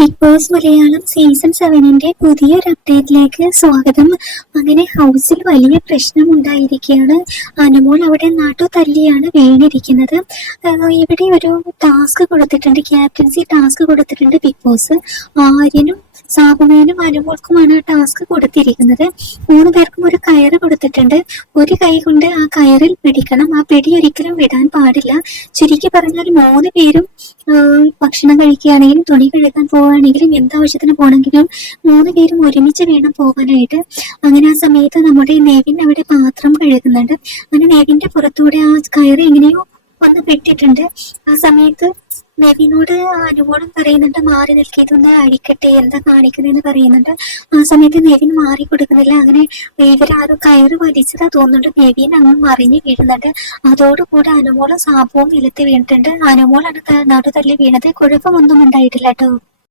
Big boss Malayalam season 7 പുതിയൊരു അപ്ഡേറ്റിലേക്ക് സ്വാഗതം. അങ്ങനെ ഹൗസിൽ വലിയ പ്രശ്നം ഉണ്ടായിരിക്കുകയാണ്. അനുമോൾ അവിടെ നാട്ടു തല്ലിയാണ് വീണിരിക്കുന്നത്. ഇവിടെ ഒരു ടാസ്ക് കൊടുത്തിട്ടുണ്ട്, ക്യാപ്റ്റൻസി ടാസ്ക് കൊടുത്തിട്ടുണ്ട് ബിഗ് ബോസ്. ആര്യനും സാബുമേനും അനുമോൾക്കുമാണ് ആ ടാസ്ക് കൊടുത്തിരിക്കുന്നത്. 3 പേർക്കും ഒരു കയറ് കൊടുത്തിട്ടുണ്ട്. ഒരു കൈ കൊണ്ട് ആ കയറിൽ പിടിക്കണം, ആ പിടി ഒരിക്കലും വിടാൻ പാടില്ല. ചുരുക്കി പറഞ്ഞാൽ 3 പേരും ഭക്ഷണം കഴിക്കുകയാണെങ്കിലും തുണി കഴുകാൻ പോവുകയാണെങ്കിലും എന്താവശ്യത്തിന് പോകണമെങ്കിലും 3 പേരും ഒരുമിച്ച് വേണം പോകാനായിട്ട്. അങ്ങനെ ആ സമയത്ത് നമ്മുടെ നെവിൻ അവിടെ പാത്രം കഴുകുന്നുണ്ട്. അങ്ങനെ നെവിന്റെ പുറത്തൂടെ ആ കയറ് എങ്ങനെയോ വന്ന് പെട്ടിട്ടുണ്ട്. ആ സമയത്ത് നെവിനോട് അനുമോളും പറയുന്നുണ്ട്, മാറി നിൽക്കുക, ഇതൊന്ന് അടിക്കട്ടെ, എന്താ കാണിക്കുന്നതെന്ന് പറയുന്നുണ്ട്. ആ സമയത്ത് നെവിൻ മാറി കൊടുക്കുന്നില്ല. അങ്ങനെ ഇവരാരും കയറ് വലിച്ചതാ തോന്നുന്നുണ്ട്. നെവിൻ അങ്ങ് മറിഞ്ഞ് വീഴുന്നുണ്ട്. അതോടുകൂടെ അനുമോളും സാബുവും നിലത്ത് വീണിട്ടുണ്ട്. അനുമോളാണ് നടു തല്ലി വീണത്. കുഴപ്പമൊന്നും ഉണ്ടായിട്ടില്ല കേട്ടോ.